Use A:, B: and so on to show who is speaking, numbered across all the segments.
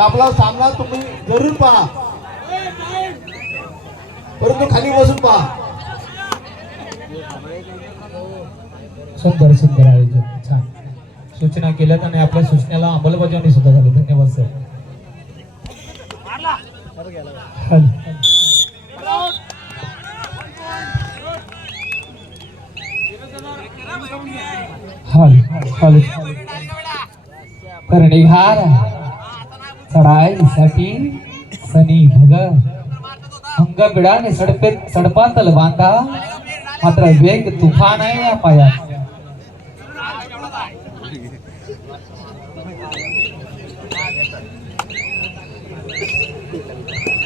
A: आपला सामना तुम्ही जरूर पहा परंतु खाली बसून पहा
B: सुंदर सुंदर आयोजन छान सूचना केल्यात आणि आपल्या सूचनेला अंमलबजावणी सुद्धा झाली धन्यवाद सर हल. हल हल तर चढाईसाठी सनी भग अंग बिडाने सडपे सडपातल बांधा मात्र वेग तुफान आहे या पायात.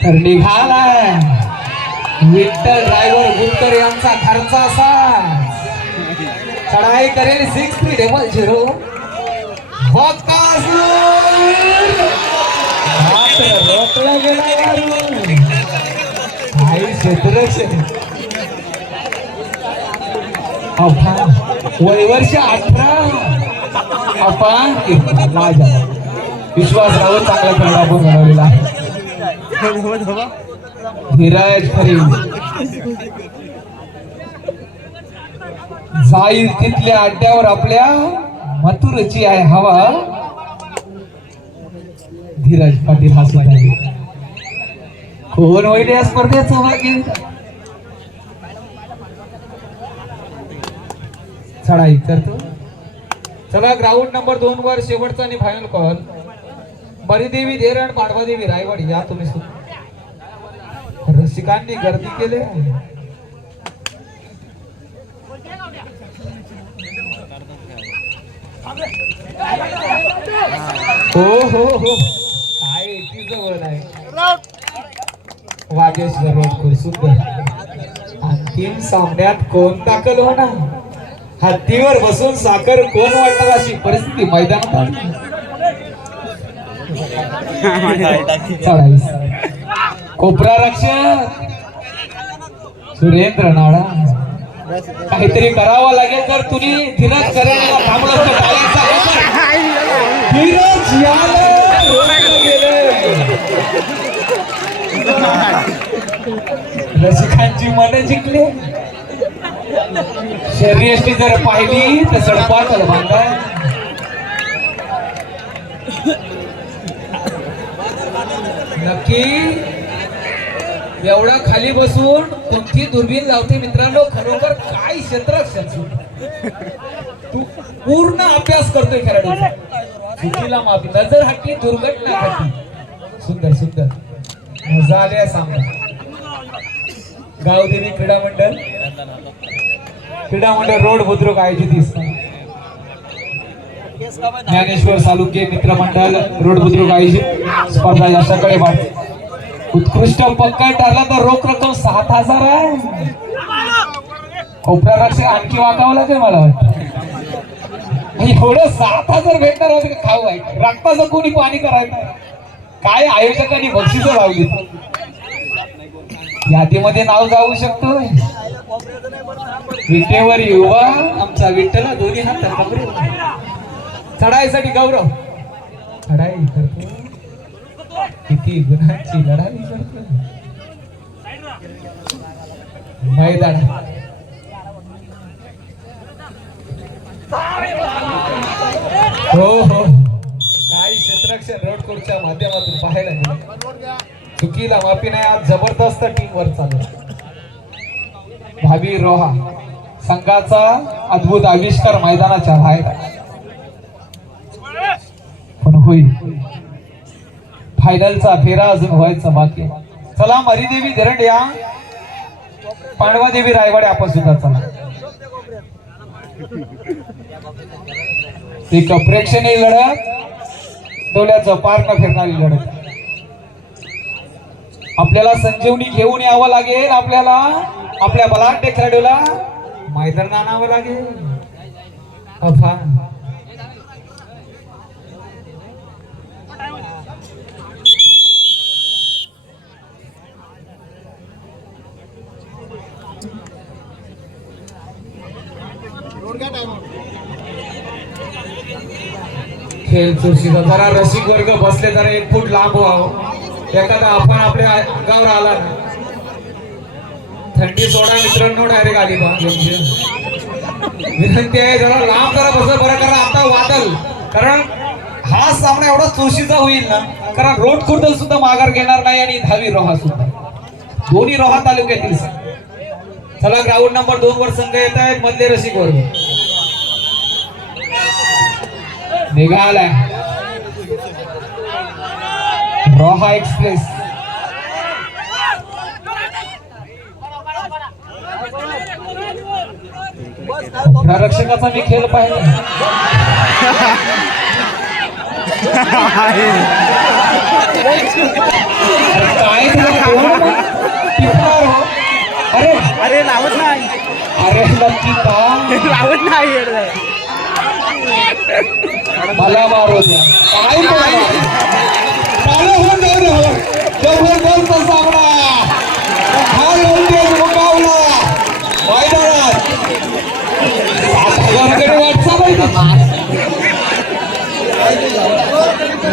B: तर निघालाय. विठ्ठल ड्रायव्हर गुप्तर यांचा खर्च असा. चढाई करेल सिक्स थ्री डबल झिरो. मात्र रोखला गेला वारून. काही क्षेत्ररक्षण वयवर्ष अठरा अफान कीर्ती. माझ्या विश्वासरावर चांगला खेळ आपण बनवलेला आहे धीरज खरी जाईल तिथल्या अड्ड्यावर आपल्या मथुरची आहे हवा धीरज पाटील हा सुद्धा आहे. कोण होईल या स्पर्धेत सहभागी चढाई करतो चला ग्राउंड नंबर दोन वर शेवटचा आणि फायनल कॉल बरीदेवी देरण पाडवादेवी रायवाडी या तुम्ही रसिकांनी गर्दी केली हो हो हो. जवळ आहे. वागेश्वर रोडकर सुंदर अंतिम सामन्यात कोण दाखल होणार? हत्तीवर बसून साखर कोण वाटणार अशी परिस्थिती मैदानात आली. चढाईस. कोपरा रक्षक सुरेंद्र नाडा काहीतरी करावं लागेल तर तुम्ही धीरज करेल थांबलं. धीरज याला रोखलं गेलं. रसिकांची मन जिंकले. शर्यष्टी जर पाहिली तर सडपा बांधा नक्की एवढा खाली बसून कोणती दुर्बीण लावते मित्रांनो? खरोखर काय क्षेत्र तू पूर्ण अभ्यास करतोय खेळाडू चुकीला माफी नजर हटली दुर्घटना सुंदर सुंदर. मजा आल्या सामना गावदेवी क्रीडा मंडळ क्रीडा मंडळ रोड बुद्रुक आयोजित ज्ञानेश्वर सालुके मित्र मंडळ रोड बुद्रुक आयोजित. स्पर्धा यशाकडे वाढते उत्कृष्ट पक्का ठरला तर रोख रक्कम सात हजार आहे. कोपरा रक्षक आणखी वाकावं लागेल मला वाटतं. म्हणजे एवढं सात हजार भेटणार होते खाऊ आहे. रक्ताचं कोणी पाणी करायचं? काय आयोजकांनी बक्षीस लावली? यादीमध्ये नाव जाऊ शकतो विटेवर युवा. आमचा विठ्ठला दोन्ही हात चढाईसाठी गौरव. चढाई करतो. किती गुणांची लढाई करतो. मैदान. हो हो. क्षेत्ररक्षण रोड कोरच्या माध्यमातून पाहायला गेलं चुकीला माफी नाही आज जबरदस्त टीम वर चालू भावी रोहा संघाचा अद्भुत आविष्कार मैदानाच्या बाहेर पण होईल. फायनलचा फेरा अजून व्हायचा बाकी चला मरीदेवी धरण या पांडवादेवी रायवाडे आपण सुद्धा चला. एक प्रेक्षणीय लढत. डोल्याचं पार फिरणारी लढत आपल्याला संजीवनी घेऊन यावं लागेल आपल्याला. आपल्या बलाढ्य खेळाडूला. मैदान आणावं लागेल. अफान. खेळ चुरशीचा जरा रसिक वर्ग बसले जरा एक फूट लांब व्हावं. एखादा आपण आपल्या अंगावर आला ना. थंडी सोडा मित्रांनो डायरेक्ट आली विनंती आहे जरा लांब जरा बस बरं कारण आता वादल. कारण हा सामना एवढा चुरशीचा होईल ना. कारण रोड कुर्दल सुद्धा माघार घेणार नाही आणि दहावी रोहा सुद्धा. दोन्ही रोहा तालुक्यातील. चला ग्राउंड नंबर दोन वर संघ येत आहेत मधले रसिक वर्ग. निघालाय. रोहा एक्सप्रेस. रक्षकाचा मी खेळ पाहिला? अरे.
C: अरे लावत नाही.
B: अरे नक्की
C: लावत नाही.
B: मला मारू द्या. जबरदस्त हो. सामना मैदानात. वाटचा पाहिजे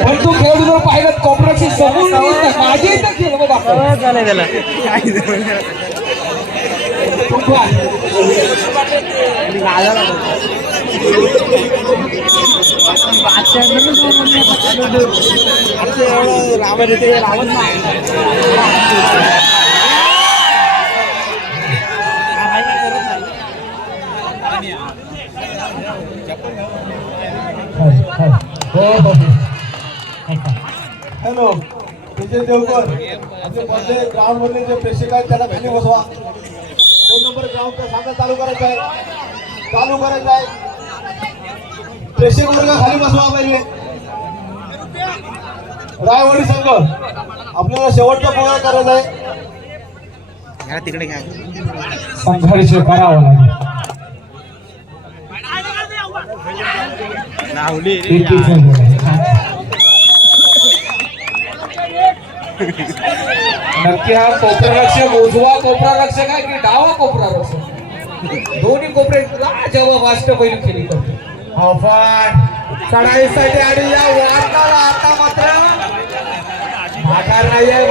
B: पण तू खेळ जर पाहिलं कोपऱ्याची समोर माझी इथं खेळ बघ. आपण.
C: त्याला. काही येते नाही
A: हॅलो विजय देवकर. आपले ग्राउंड मधले जे प्रेक्षक आहेत त्याला खाली बसवा दोन नंबर ग्राउंडचा सामना चालू करायचा आहे चालू करायचा आहे प्रेक्षक वर्ग खाली बसवा पहिले। रायवाडी संघ आपल्याला शेवटचा पोळा करायचा आहे.
C: तिकडे घ्या.
B: संघर्ष करावा लागेल. नक्की हा कोपरा रक्षक उजवा कोपरा रक्षक आहे की डावा कोपरा रक्षक दोन्ही कोपरे जेव्हा वाष्ट पहिली केली करतो चढाईसाठी आणि या वाटाला आता मात्र माघार नाही आहे.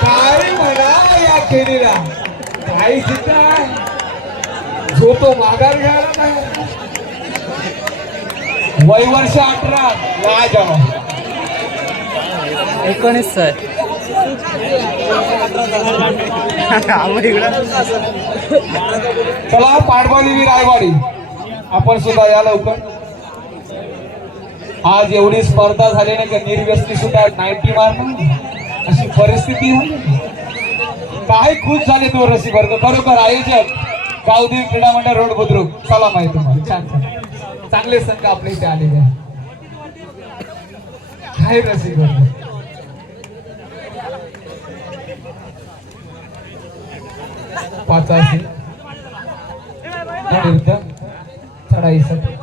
B: काय म्हणा या खेळीला? काही आहे. जो तो माघार घ्यायला नाही वय वर्ष अठरा.
C: एकोणीस सर.
B: चला पाडवाडी रायवाडी आपण सुद्धा या लवकर. आज एवढी स्पर्धा झाली नाही का? निर्व्यस्ती सुद्धा नाईन्टी मारणं अशी परिस्थिती काय खुश झाले तो रसिक वर्ग. खरोखर आयोजक गावदेवी क्रीडा मंडळ रोड बुद्रुक. चला माहिती तुम्हाला. छान छान. चांगले संघ आपल्या इथे आलेले आहे रसिक विरुद्ध चढाईसाठी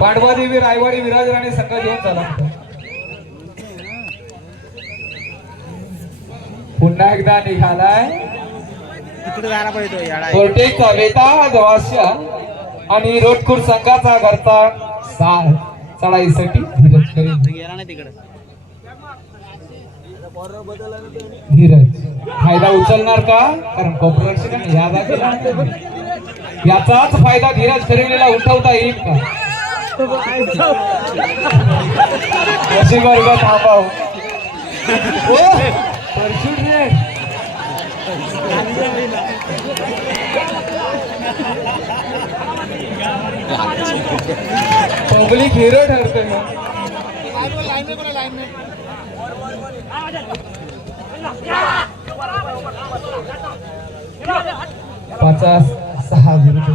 B: पांडवादेवी रायवाडी विराजराणे संघ घेऊन चला. पुन्हा एकदा निघालाय.
C: तिकडे जायला पाहिजे
B: आणि रोटकूर संघाचा घरचा चढाईसाठी धीरज करेल धीरज. फायदा उचलणार का? कारण कॉर्पोरेशन या याचाच फायदा धीरज खरेदीला उठवता येईल का? कशी वर्ग थांबाव? हो? ओ, परशुट रे. पब्लिक हिरो ठरते मग. पचास सहा विरुद्ध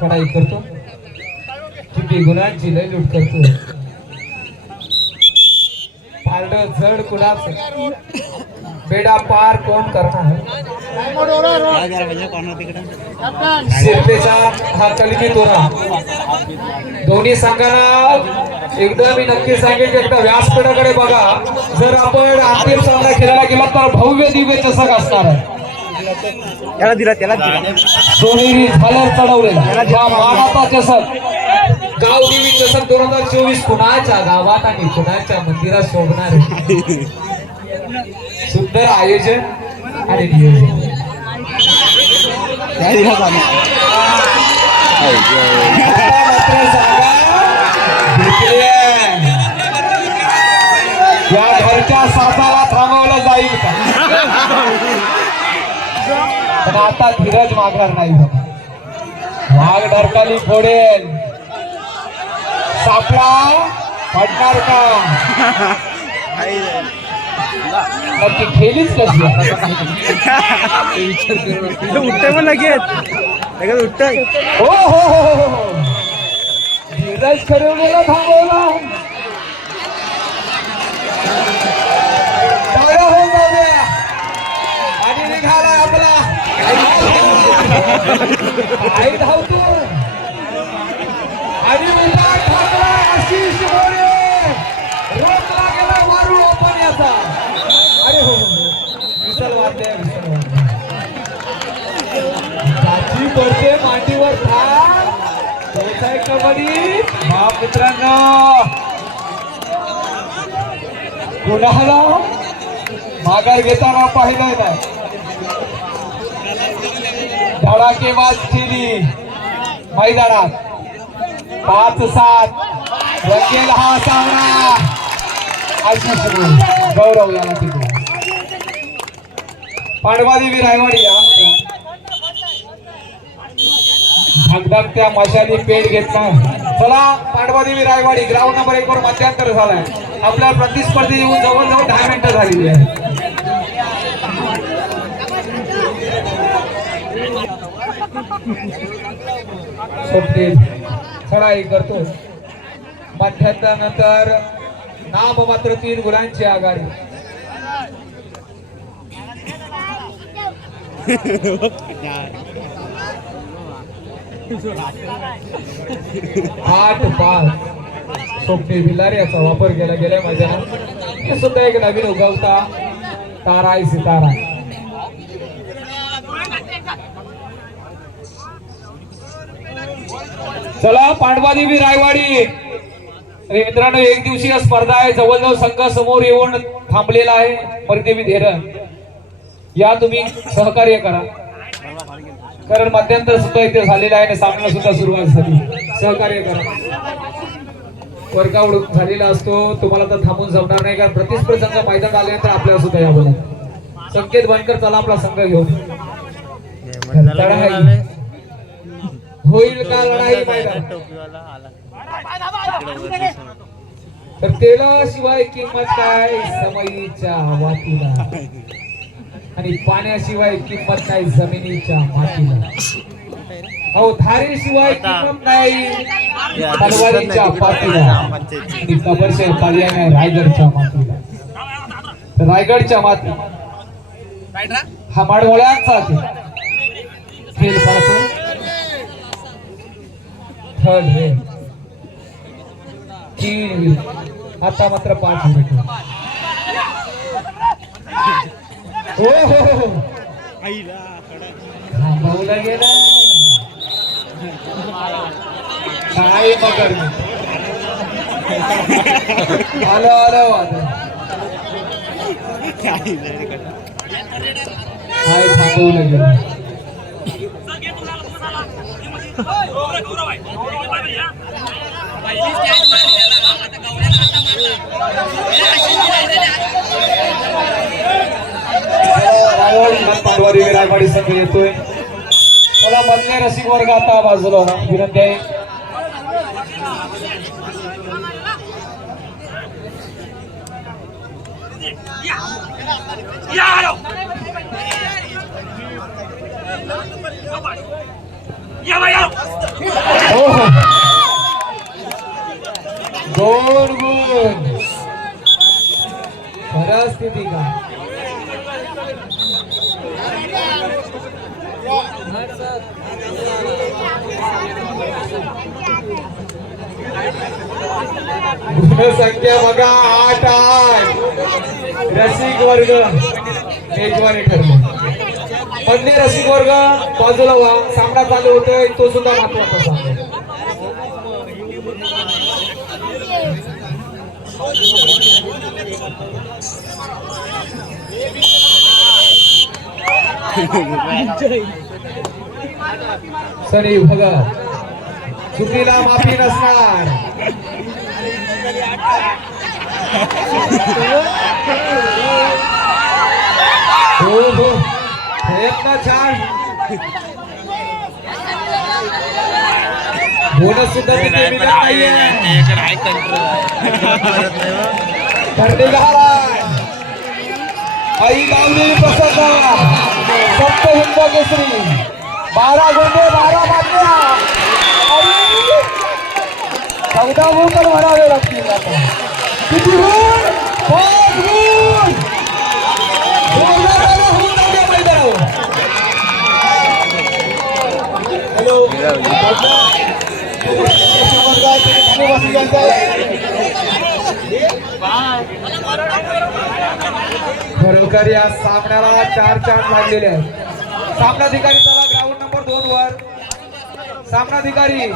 B: चढाई करतो. किती गुणांची लय लूट करतो. पारड जड कुणाच बेडा पार
C: म्हणजे कॉर्नर तिकडं
B: शिरपेचा हा तोरा दोन्ही संघांना एकदा मी नक्की सांगेन की एकदा व्यासपीठाकडे बघा. जर आपण अंतिम सामना खेळायला गेला तर भव्य दिव्य चषक असणार आहे.
C: त्याला दिला त्याला दिला.
B: सोनेरी झालर चढवलेला. हा मानाचा चषक. गाव देवी चषक दोन हजार चोवीस कुणाच्या गावात आणि कुणाच्या मंदिरात शोभणार सुंदर आयोजन? आणि नियोजन. या घरच्या साथाला थांबवलं जाईल का? पण आता धीरज मागणार नाही बघा. वाघ डरकाली फोडेल. सापळा पडणार का? नक्की खेळीच कशी
C: उठते पण लगेच लगेच उठतंय
B: हो हो हो हो, हो धीरज खरवलेला थांबवला टाळ्या हो जाऊ द्या. आणि निघाला आपला आई धावतो आणि उभा ठाकला आशिष मोरे रोखला गेला मारू ओपन याचा अरे हो हो, हो विसल वाद्य विसल वाद्य काची पडते मांडीवर थांब तोच आहे मित्रांनो. कोणाला? माघार घेताना पाहिलं नाही. धडाकेबाज केली मैदानात. पाच सात. रंगेल हा सामना. अशी सुरू. गौरव याला तिथे पांडवादेवी रायवाडी या. धगधगत्या मशाली पेट घेत नाही. चला पांडवादेवी रायवाडी ग्राउंड नंबर एक वर मध्यांतर झालाय. आपल्या प्रतिस्पर्धी येऊन जवळजवळ दहा मिनिटं झालेली आहे चढाई करतो मध्यांतरानंतर नाम मात्र तीन गुणांची आघाडी. आठ पाच स्वप्नील भिलार याचा वापर केला गेलाय माझ्या. हे सुद्धा एक नवीन उगवता. तारा आहे सितारा. चला पांडवादेवी रायवाडी. अरे मित्रांनो एक दिवसीय स्पर्धा आहे. जवळजवळ संघ समोर येऊन थांबलेला आहे. परदेवी धेरण या तुम्ही सहकार्य करा. कारण मध्यंतर सुद्धा इथे झालेलं आहे आणि सामना सुद्धा सुरुवात झाली सहकार्य करा. वर्कआउट झालेला असतो तुम्हाला तर थांबून जमणार नाही कारण प्रतिस्पर्धी संघ मैदान आल्यानंतर आपल्याला सुद्धा या बोला संकेत बनकर चला आपला संघ घेऊन. लढाई. होईल का लढाई मैदान?
C: टोपीवाला आला
B: तर तेलाशिवाय किंमत काय? समईच्या वातीला आणि पाण्याशिवाय किंमत नाही जमिनीच्या मातीला. अहो धारेशिवाय किंमत नाही. तलवारीच्या पातीला. आणि कबरशेर पर्याय नाही रायगडच्या मातीला. तर रायगडच्या माती हा माडवळ्यांचा खेळ थर्ड रे तीन. आता मात्र पाच मिनिट. हो हो हो हो. थांबवलं गेलं काय मगर आलं आलं आलं. काय थांबवलं गेलं रायवाडी पांडवारी रायवाडी संघ येतोय मला मधले रसिक वर्ग आता बाजूला विनंती आहे दोन गुण. परिस्थिती का? संख्या बघा आठ आठ. रसिक वर्ग. मेजवानी ठरले मधले रसिक वर्ग बाजूला व्हा सामना चालू होतोय तो सुद्धा महत्त्वाचा सामना. सरी बघा. चुकीला माफी नसणार. हो हो प्रयत्न छान बोनस सुद्धा तिथे मिळत नाहीये ठरले घालाय आई गावलेली प्रसन्न सप्त हिंद केसरी बारा गोंडे बारा बातम्या आई! चौदा गुण तर भरावे लागतील आता किती गुण पाच गुण जोरदार ताली होऊन जाऊ द्या मोकल
A: हॅलो लागतील. किती गुण पाच गुण घ्यायचं
B: खरोखर या सामन्याला चार चार लागलेले आहेत. सामनाधिकारी चला ग्राउंड नंबर दोन वर. सामनाधिकारी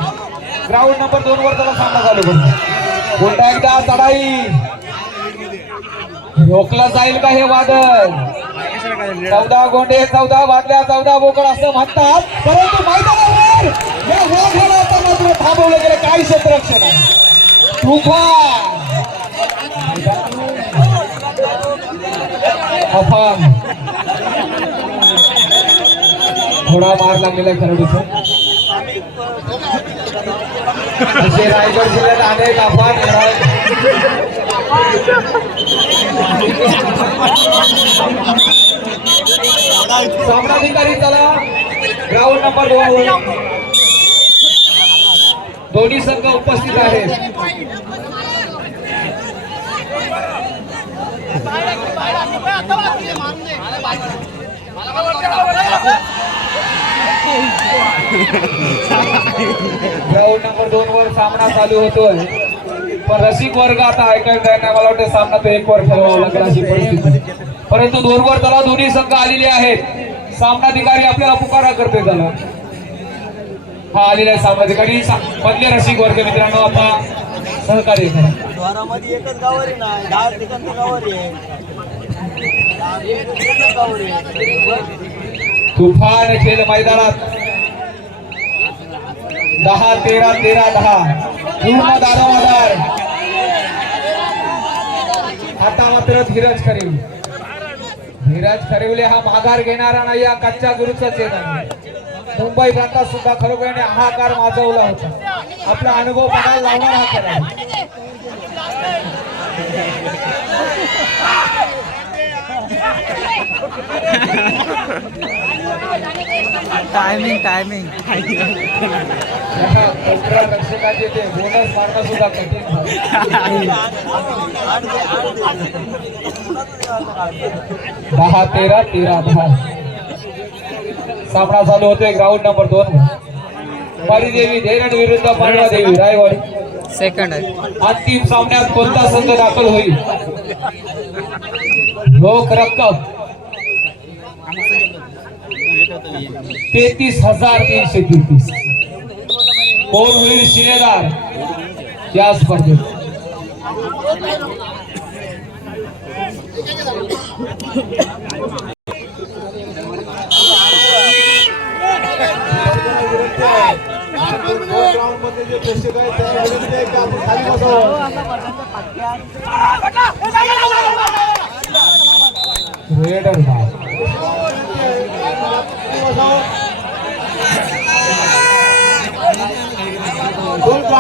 B: ग्राउंड नंबर दोन वर त्याला सामना चालू करतो पुन्हा एकदा चढाई? रोखला जाईल का हे वादळ? चौदा गोंडे चौदा वादल्या चौदा बोकड असं म्हणतात. परंतु मैदानावर या वाघाला आता मात्र थांबवलं गेलं. काही क्षेत्ररक्षण आहे. तुफान. थोडा मार लागलेला आहे खरडूचा रायगड जिल्ह्यात अनेक अफाम सामनाधिकारी चला. ग्राउंड नंबर दोन दोन्ही संघ उपस्थित आहेत. ग्राउंड नंबर दोन वर सामना चालू होतोय. पण रसिक वर्ग आता ऐकायला नाही मला वाटतं सामना तो एक वर ठरवावा लागेल अशी परिस्थिती. परंतु दोन वर त्याला दोन्ही संघ आलेले आहेत. सामनाधिकारी आपल्याला पुकारा करतोय त्याला. हा आलेला आहे सामनाधिकारी. मधले रसिक वर्ग मित्रांनो आता सहकार्य करा.
C: द्वारामध्ये एकच गावर आहे ना दहा ठिकाणचं गावर आहे. एकच गावर आहे.
B: तुफान खेळ मैदानात. दहा तेरा तेरा दहा. पूर्ण दारोमदार आता मात्र धीरज खरेव धीरज खरेवले हा माघार घेणारा नाही या कच्च्या गुरुचाच येणार मुंबई प्रांतात सुद्धा खरोखर हाकार माजवला होता. आपला अनुभव पणाला लावणार हा करा
C: टायमिंग टायमिंग
B: रक्षकाचे ते बोनस मारणं सुद्धा कठीण झालं दहा तेरा तेरा दहा सामना चालू होतोय ग्राउंड नंबर दोन. परिदेवी धैरण विरुद्ध पांडवा देवी रायवाडी
C: सेकंड
B: अंतिम सामन्यात कोणता संघ दाखल होईल? रोख रक्कम तेहतीस हजार तीनशे तेहतीस कोण होईल शिलेदार या स्पर्धेत.
A: ग्राउंडमध्ये जे प्रेक्षक आहेत त्यांना विनंती आहे की आपण खाली बसावं
B: रेडर बाय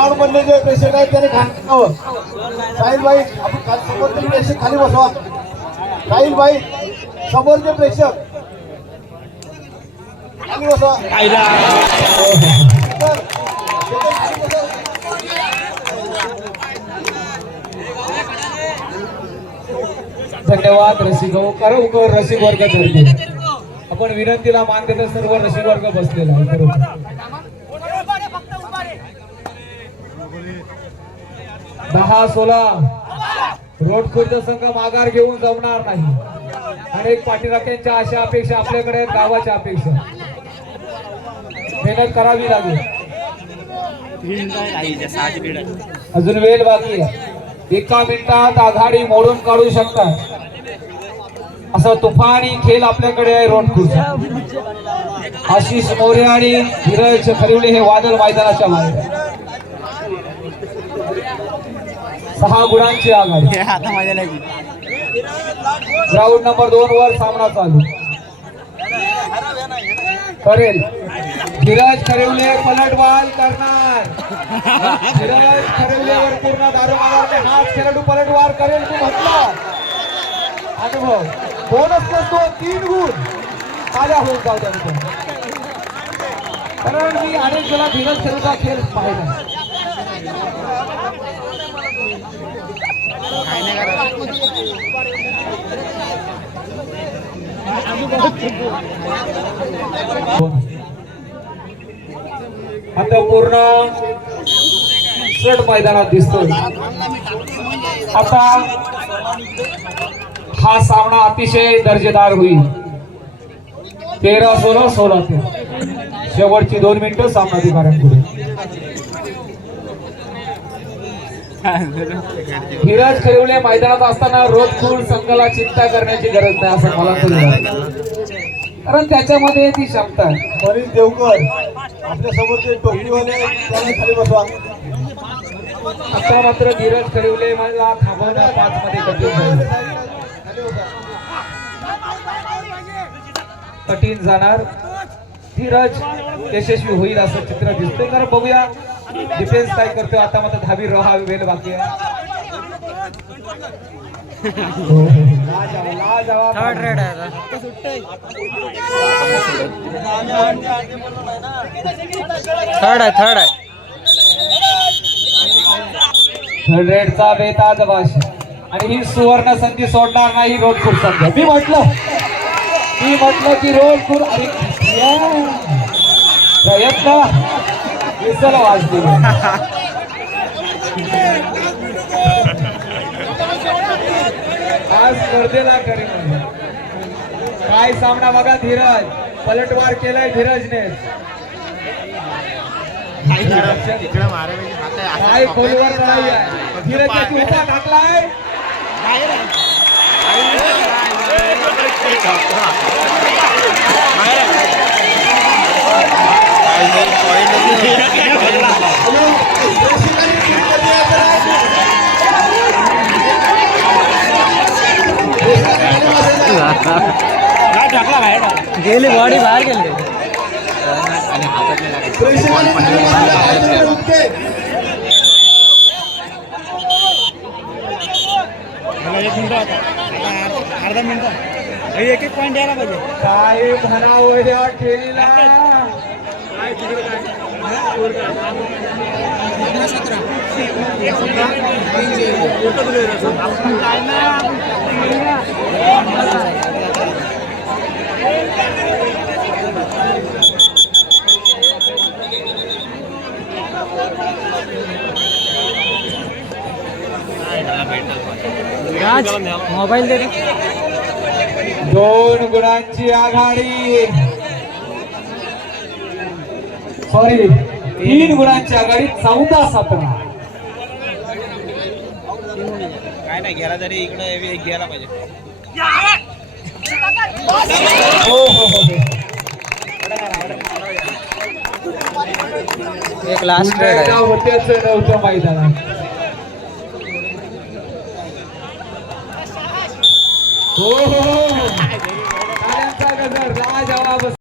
A: दोन ग्राउंड मधले जे पेशंट आहेत त्याने खाली साहिलबाई आपण खाली समोरचे पेशंट खाली बसवा. साहिलबाई समोरचे प्रेक्षक खाली बसवा.
B: धन्यवाद रसिक हो खरोखर रसिक वर्ग जरते आपण विनंतीला मान देता सर्व रसिक वर्ग बसलेला आहे बरोबर दहा सोळा. रोड खुर्द संघ माघार घेऊन जमणार नाही. अनेक पाठीराख्यांच्या अशा अपेक्षा आपल्याकडे आहेत गावाच्या अपेक्षा. मेहनत करावी लागेल. अजून वेळ बाकी आहे. एका मिनिटात आघाडी मोडून काढू शकतात. असं तुफानी खेळ आपल्याकडे आहे रोड खुर्द आशिष मोरे आणि धीरज खरिवले हे वादळ मैदानाच्या बाहेर आहे. सहा गुणांची आघाडी.
C: आता माझ्या
B: ग्राउंड नंबर दोन वर सामना चालू. करेल. धीरज खरेवले पलटवाल करणार. धीरज खरेवलेवर पूर्ण दारू मारले हाच खेळाडू पलटवार करेल तू म्हटलं अनुभव. बोनस नसतो तीन गुण. माझ्या होऊन जाऊ द्या. कारण मी अनेक वेळा धीरज खेळूचा खेळ पाहिला. आता पूर्ण सड मैदानात दिसतोय. आता हा सामना अतिशय दर्जेदार होईल. तेरा सोळा सोळा तेरा शेवटची दोन मिनिटं सामनाधिकाऱ्यांपुढे धीरज खरिवले मैदानात असताना रोज खूळ संघाला चिंता करण्याची गरज नाही असं मला. कारण त्याच्यामध्ये ती क्षमता आहे.
A: मनीष देवकर आपल्या समोरचे टोपीवाले त्यांनी खाली बसवा.
B: आता मात्र धीरज खरिवले मला थांबवणं पाच मध्ये कठीण जाणार. धीरज यशस्वी होईल असं चित्र दिसतंय. तर बघूया डिफेन्स काय करतोय? आता मात्र दहावी रहा वेळ बाकी आहे. लाजवाब, लाजवाब.
C: थर्ड आहे थर्ड आहे.
B: थर्ड रेडचा बेताज भाषा आणि ही सुवर्ण संधी सोडणार नाही रोडखूर संघ. मी म्हटलं मी म्हटलं की अरे किती प्रयत्न. विसर वाजली आज स्पर्धेला करी काय सामना बघा धीरज. पलटवार केलाय धीरजने. काय खोलवर धीरज त्याची उभा टाकलाय
C: गेली बॉडी बाहेर गेली.
A: प्रेक्षकांनी खाली बसले, आयोजकांनी उठके.
C: अर्धा मिनिट. एक एक पॉईंट यायला पाहिजे.
B: काय म्हणावं या केलीला
C: राज मोबाईल दे.
B: दोन गुणांची आघाडी. सॉरी तीन गुणांची आघाडी चौदा सतरा.
C: काय नाही गेला तरी इकडे गेला पाहिजे.
B: हो हो हो हो.
C: एक लास्ट
B: होत्याचं नव्हतं मैदानात.